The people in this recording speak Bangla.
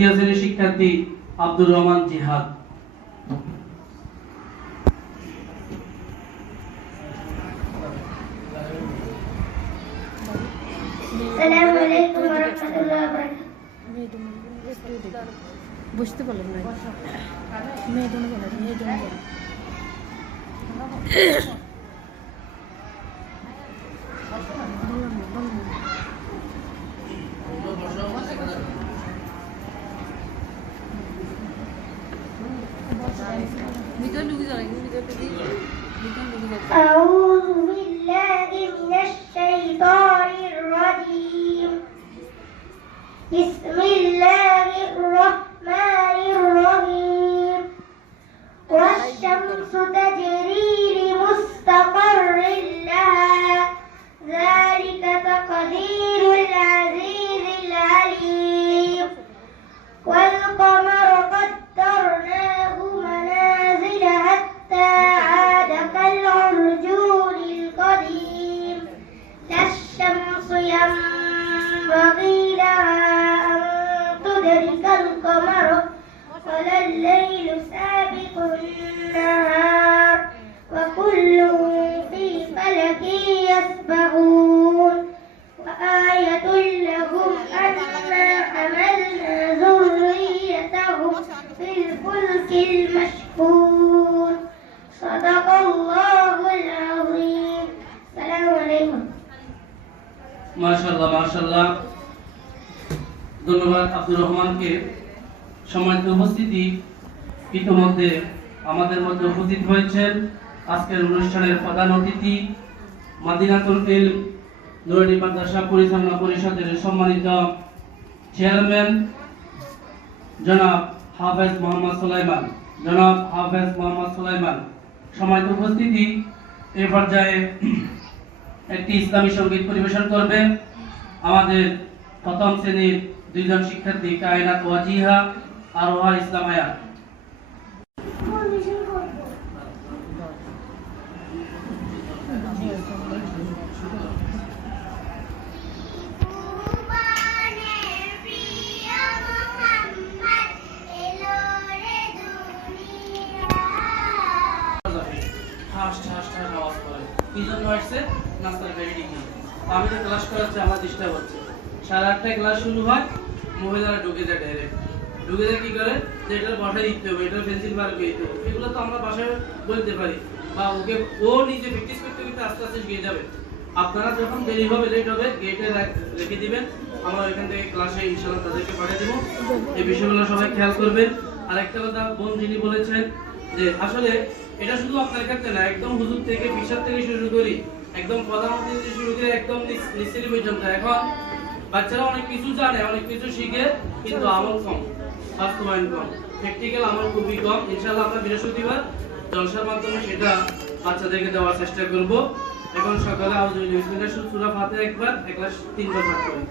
তৃতীয় শ্রেণীর শিক্ষার্থী আব্দুর রহমান জিহাদ। আসসালামু আলাইকুম ওয়া রাহমাতুল্লাহি ওয়া বারাকাতুহু। বুঝতে পারলাম না। মেয়েজন বলে أعوذ بالله من الشيطان الرجيم. بسم الله الرحمن الرحيم. والشمس تجري لمستقر لها ذلك تقدير العزيز العليم. والقمر قدرناه منازل حتى عاد كالعرجون القديم. لا الشمس ينبغي لها أن تدرك القمر ولا الليل سابق النهار وكل في فلك يسبحون. وآية لهم أنا حملنا ذريتهم في الفلك المشحون. صدق الله العظيم. السلام عليكم. মাশাআল্লাহ মাশাআল্লাহ। ধন্যবাদ আব্দুর রহমানকে। সম্মানিত উপস্থিতি, ইতিমধ্যে আমাদের মধ্যে উপস্থিত হয়েছেন আজকের অনুষ্ঠানের প্রধান অতিথি মাদিনাতুল ইলম নুরানী মাদ্রাসা পরিচালনা পরিষদের সম্মানিত চেয়ারম্যান জনাব হাফেজ মোহাম্মদ সুলাইমান। সম্মানিত উপস্থিতি, এই পর্যায়ে একটি ইসলামী সঙ্গীত পরিবেশন করবে আমাদের প্রথম শ্রেণীর দুইজন শিক্ষার্থী কায়নাত ওয়াজিহা আর ওহা ইসলাম আয়াত। আমি তো ক্লাস করাচ্ছি, আমার ডিস্টার্ব হচ্ছে। 8:30টায় ক্লাস শুরু হয়, মহিলারা ঢুকে যায় ডাইরেক্ট। ঢুকে যায় কি করে, যে এটার বসায় দিতে হবে, এটার পেন্সিল বার করে দিতে হবে। এগুলো তো আমরা বাসায় বলতে পারি, বা ওকে ও নিজে প্র্যাকটিস করতে করতে আস্তে আস্তে শিখে যাবে। আপনারা যখন দেরি হবে, লেট হবে, গেটে রেখে দিবেন, আমরা ওইখান থেকে ক্লাসে ইনশাআল্লাহ তাদেরকে পাঠিয়ে দেবো। এই বিষয়গুলো সবাই খেয়াল করবেন। আর একটা কথা বোন যিনি বলেছেন যে আসলে এটা শুধু আপনার ক্ষেত্রে না, একদম হুজুর থেকে বিশাল থেকে শুরু করি, একদম প্রধানমন্ত্রী থেকে শুরু করে একদম নিশ্চিত পর্যন্ত এখন বাচ্চারা অনেক কিছু জানে, অনেক কিছু শিখে, কিন্তু আমল কম, বাস্তবায়ন কম, প্র্যাকটিক্যাল আমল খুবই কম। ইনশাআল্লাহ আমরা বৃহস্পতিবার জলসার মাধ্যমে সেটা বাচ্চাদেরকে দেওয়ার চেষ্টা করব। এখন সকালে আউযু বিল্লাহি মিনাশ শাইতানির রাজিম সূরা ফাতিহা একবার, 3 বার পাঠ করি।